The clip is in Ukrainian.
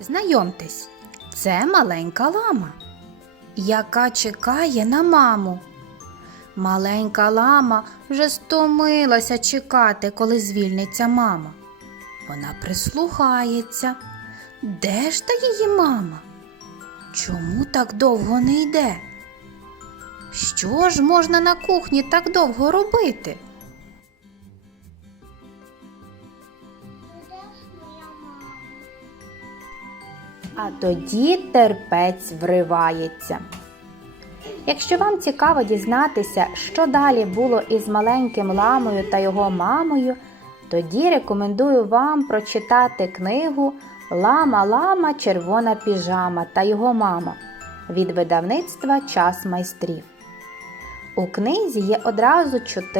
Знайомтесь, це маленька лама, яка чекає на маму. Маленька лама вже стомилася чекати, коли звільниться мама. Вона прислухається. Де ж та її мама? Чому так довго не йде? Що ж можна на кухні так довго робити? А тоді терпець вривається. Якщо вам цікаво дізнатися, що далі було із маленьким ламою та його мамою, тоді рекомендую вам прочитати книгу Лама Лама Червона піжама та його мама від видавництва Час майстрів. У книзі є одразу чотири.